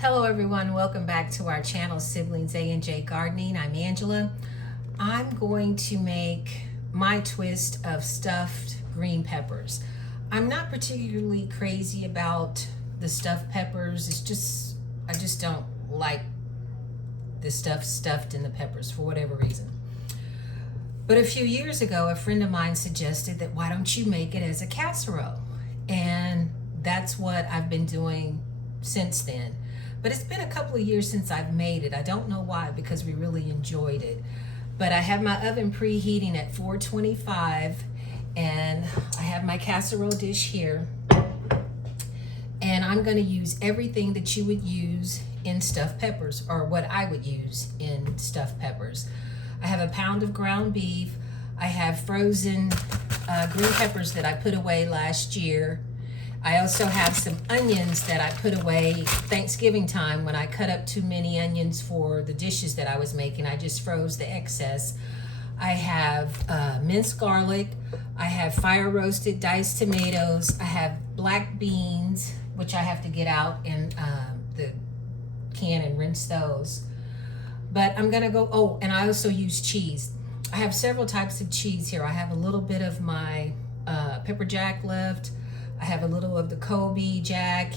Hello everyone, welcome back to our channel, Siblings A&J Gardening. I'm Angela. I'm going to make my twist of stuffed green peppers. I'm not particularly crazy about the stuffed peppers. I just don't like the stuff stuffed in the peppers for whatever reason. But a few years ago, a friend of mine suggested that why don't you make it as a casserole? And that's what I've been doing since then. But it's been a couple of years since I've made it. I don't know why, because we really enjoyed it. But I have my oven preheating at 425, and I have my casserole dish here. And I'm going to use everything that you would use in stuffed peppers, or what I would use in stuffed peppers. I have a pound of ground beef. I have frozen green peppers that I put away last year. I also have some onions that I put away Thanksgiving time when I cut up too many onions for the dishes that I was making. I just froze the excess. I have minced garlic. I have fire roasted diced tomatoes. I have black beans, which I have to get out in the can and rinse those. But I'm gonna go, oh, and I also use cheese. I have several types of cheese here. I have a little bit of my pepper jack left. I have a little of the Kobe jack,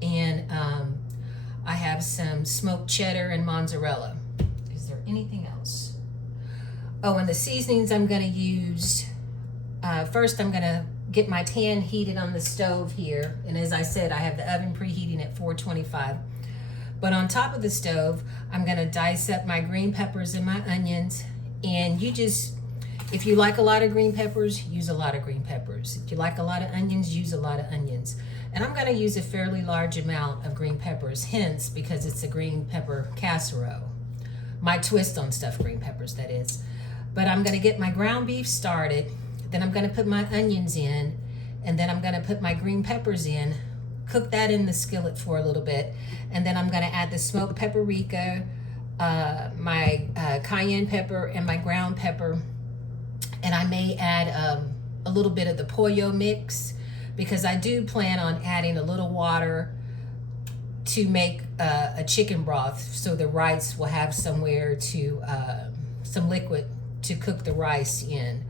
and I have some smoked cheddar and mozzarella. Is there anything else? Oh, and the seasonings I'm gonna use, first I'm gonna get my pan heated on the stove here. And as I said, I have the oven preheating at 425. But on top of the stove, I'm gonna dice up my green peppers and my onions. And if you like a lot of green peppers, use a lot of green peppers. If you like a lot of onions, use a lot of onions. And I'm gonna use a fairly large amount of green peppers, hence, because it's a green pepper casserole. My twist on stuffed green peppers, that is. But I'm gonna get my ground beef started, then I'm gonna put my onions in, and then I'm gonna put my green peppers in, cook that in the skillet for a little bit, and then I'm gonna add the smoked paprika, my cayenne pepper, and my ground pepper. And I may add a little bit of the pollo mix, because I do plan on adding a little water to make a chicken broth, so the rice will have somewhere to, some liquid to cook the rice in.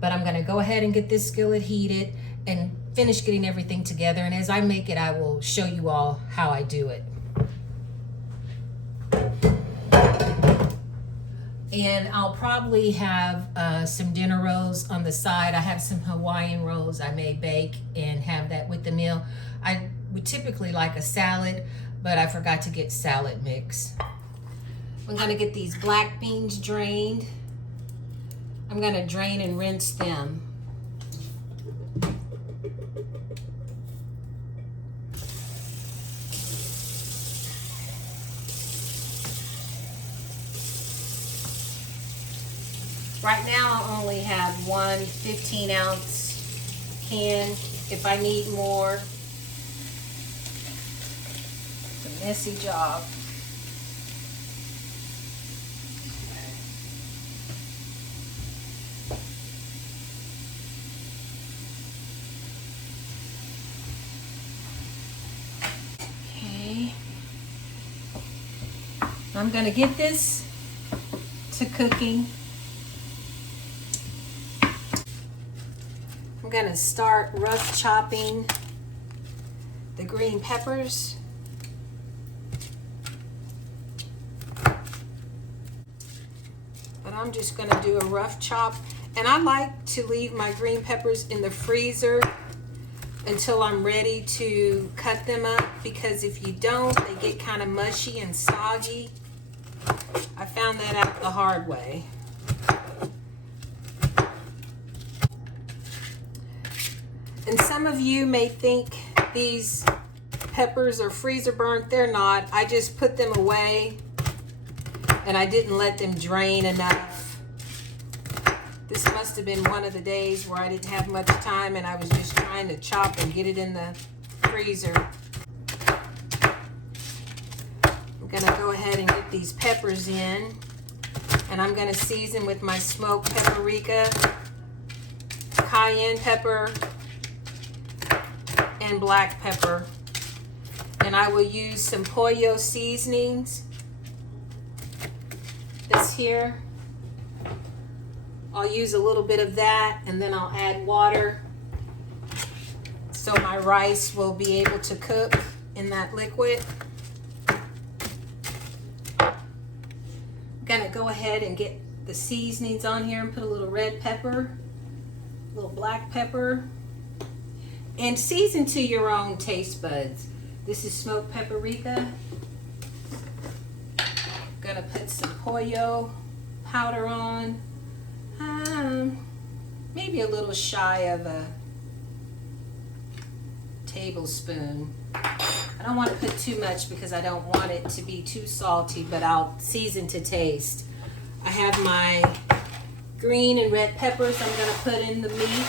But I'm gonna go ahead and get this skillet heated and finish getting everything together. And as I make it, I will show you all how I do it. And I'll probably have some dinner rolls on the side. I have some Hawaiian rolls I may bake and have that with the meal. I would typically like a salad, but I forgot to get salad mix. I'm gonna get these black beans drained. I'm gonna drain and rinse them. Right now I only have one 15-ounce can. If I need more, it's a messy job. Okay. I'm gonna get this to cooking. I'm gonna start rough chopping the green peppers. But I'm just gonna do a rough chop. And I like to leave my green peppers in the freezer until I'm ready to cut them up, because if you don't, they get kind of mushy and soggy. I found that out the hard way. And some of you may think these peppers are freezer burnt. They're not. I just put them away and I didn't let them drain enough. This must have been one of the days where I didn't have much time and I was just trying to chop and get it in the freezer. I'm gonna go ahead and get these peppers in, and I'm gonna season with my smoked paprika, cayenne pepper, and black pepper. And I will use some pollo seasonings. This here. I'll use a little bit of that, and then I'll add water so my rice will be able to cook in that liquid. I'm gonna go ahead and get the seasonings on here and put a little red pepper, a little black pepper, and season to your own taste buds. This is smoked paprika. Gonna put some pollo powder on. Maybe a little shy of a tablespoon. I don't want to put too much because I don't want it to be too salty, but I'll season to taste. I have my green and red peppers I'm going to put in the meat.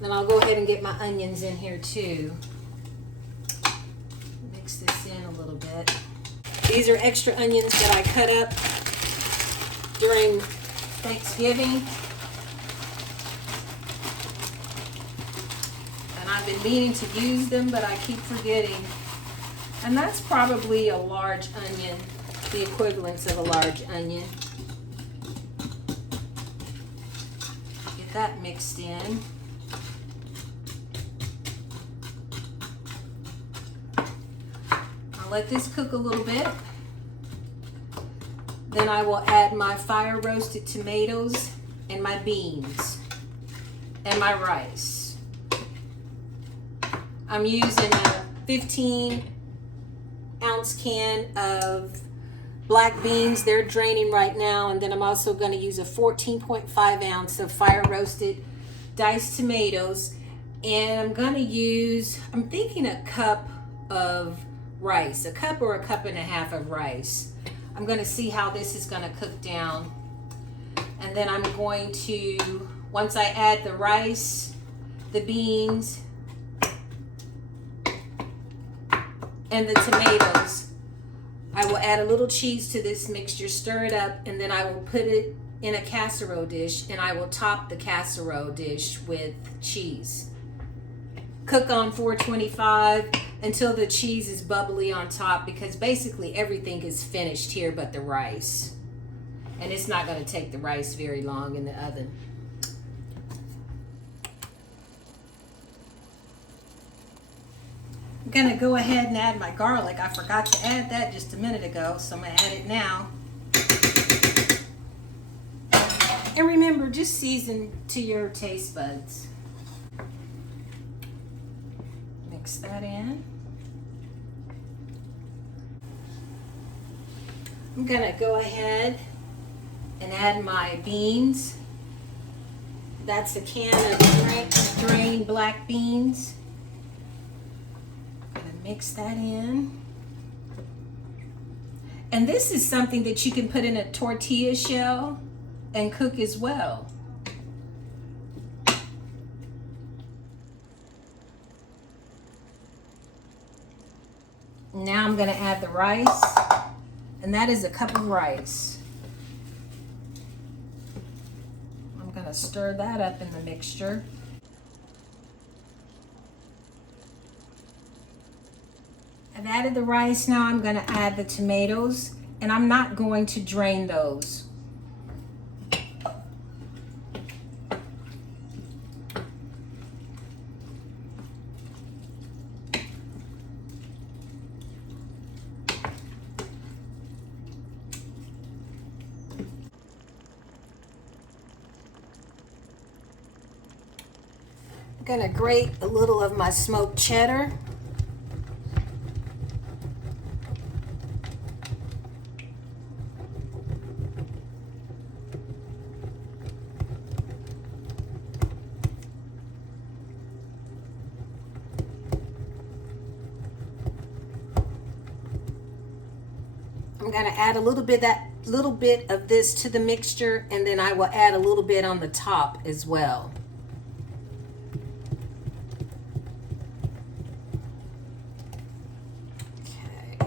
Then I'll go ahead and get my onions in here too. Mix this in a little bit. These are extra onions that I cut up during Thanksgiving. And I've been meaning to use them, but I keep forgetting. And that's probably a large onion, the equivalence of a large onion. Get that mixed in. I'll let this cook a little bit. Then I will add my fire roasted tomatoes and my beans and my rice. I'm using a 15-ounce can of black beans. They're draining right now. And then I'm also going to use a 14.5 ounce of fire roasted diced tomatoes. And I'm going to use, I'm thinking a cup of rice, a cup or a cup and a half of rice. I'm going to see how this is going to cook down. And then I'm going to, once I add the rice, the beans, and the tomatoes, I will add a little cheese to this mixture, stir it up, and then I will put it in a casserole dish, and I will top the casserole dish with cheese. Cook on 425 until the cheese is bubbly on top, because basically everything is finished here but the rice. And it's not going to take the rice very long in the oven. I'm going to go ahead and add my garlic. I forgot to add that just a minute ago, so I'm going to add it now. And remember, just season to your taste buds. Mix that in. I'm going to go ahead and add my beans. That's a can of drained black beans. I'm going to mix that in. And this is something that you can put in a tortilla shell and cook as well. Now I'm going to add the rice, and that is a cup of rice. I'm going to stir that up in the mixture. I've added the rice. Now I'm going to add the tomatoes, and I'm not going to drain those. I'm going to grate a little of my smoked cheddar. I'm going to add a little bit of this to the mixture, and then I will add a little bit on the top as well. Okay,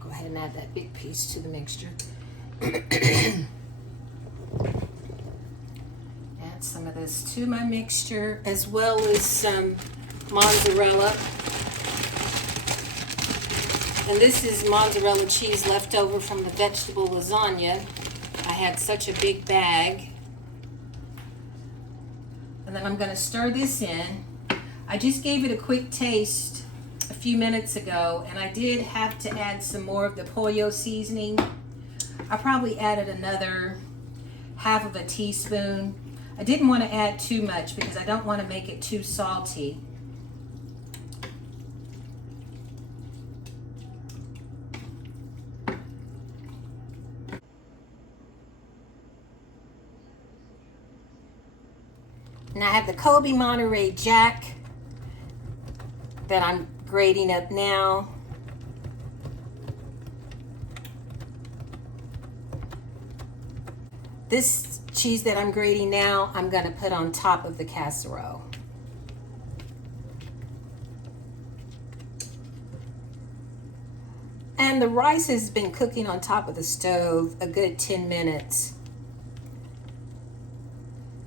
go ahead and add that big piece to the mixture. Add some of this this to my mixture, as well as some mozzarella. And this is mozzarella cheese left over from the vegetable lasagna. I had such a big bag. And then I'm going to stir this in. I just gave it a quick taste a few minutes ago, and I did have to add some more of the pollo seasoning. I probably added another half of a teaspoon. I didn't want to add too much because I don't want to make it too salty. And I have the Kobe Monterey Jack that I'm grating up now. This cheese that I'm grating now, I'm going to put on top of the casserole. And the rice has been cooking on top of the stove a good 10 minutes.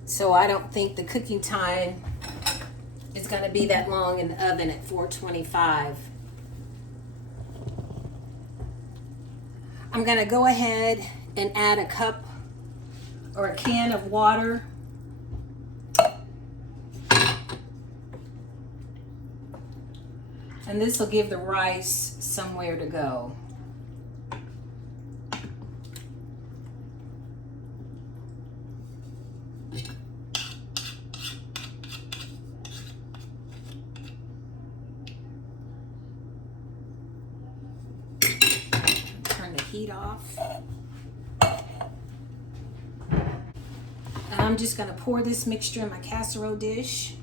So I don't think the cooking time is going to be that long in the oven at 425. I'm going to go ahead and add a cup or a can of water. And this will give the rice somewhere to go. Turn the heat off. And I'm just going to pour this mixture in my casserole dish.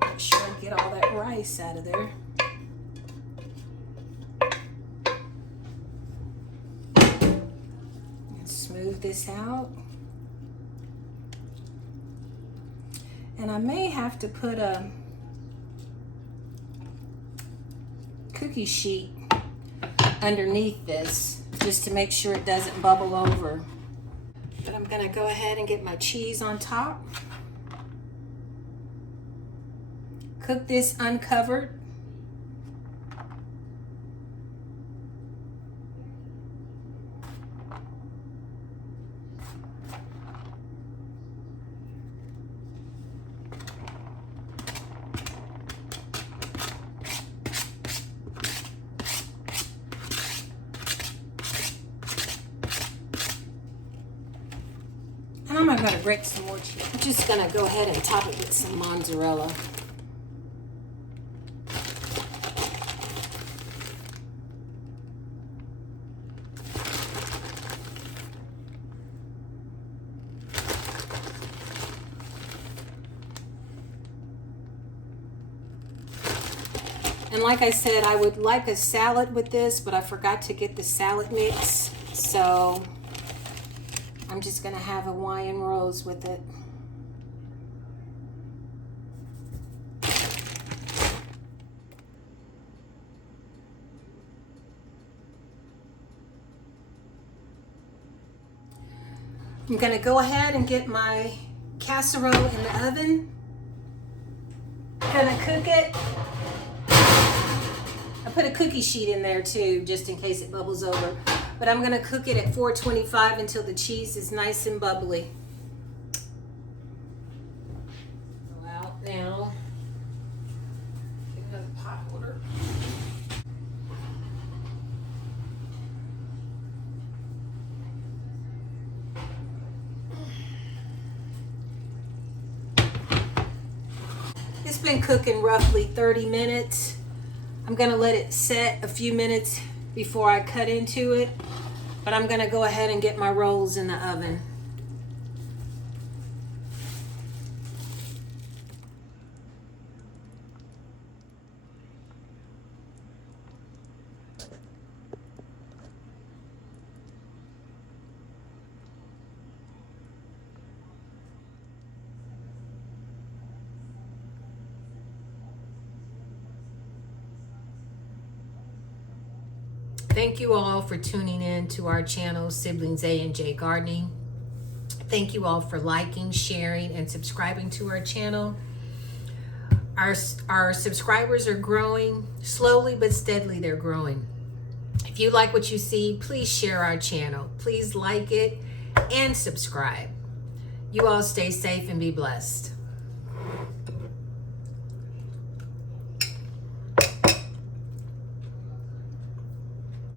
Make sure I get all that rice out of there. Smooth this out. And I may have to put a cookie sheet underneath this just to make sure it doesn't bubble over. But I'm going to go ahead and get my cheese on top. Cook this uncovered. And I'm not going to break some more cheese. I'm just going to go ahead and top it with some mozzarella. And like I said, I would like a salad with this, but I forgot to get the salad mix. So I'm just going to have Hawaiian rolls with it. I'm going to go ahead and get my casserole in the oven. Gonna cook it. I put a cookie sheet in there too, just in case it bubbles over. But I'm gonna cook it at 425 until the cheese is nice and bubbly. Go out now. Get another pot holder. It's been cooking roughly 30 minutes. I'm gonna let it set a few minutes before I cut into it, but I'm gonna go ahead and get my rolls in the oven. Thank you all for tuning in to our channel, Siblings A and J Gardening. Thank you all for liking, sharing, and subscribing to our channel. Our subscribers are growing slowly but steadily. They're growing. If you like what you see, please share our channel. Please like it and subscribe. You all stay safe and be blessed.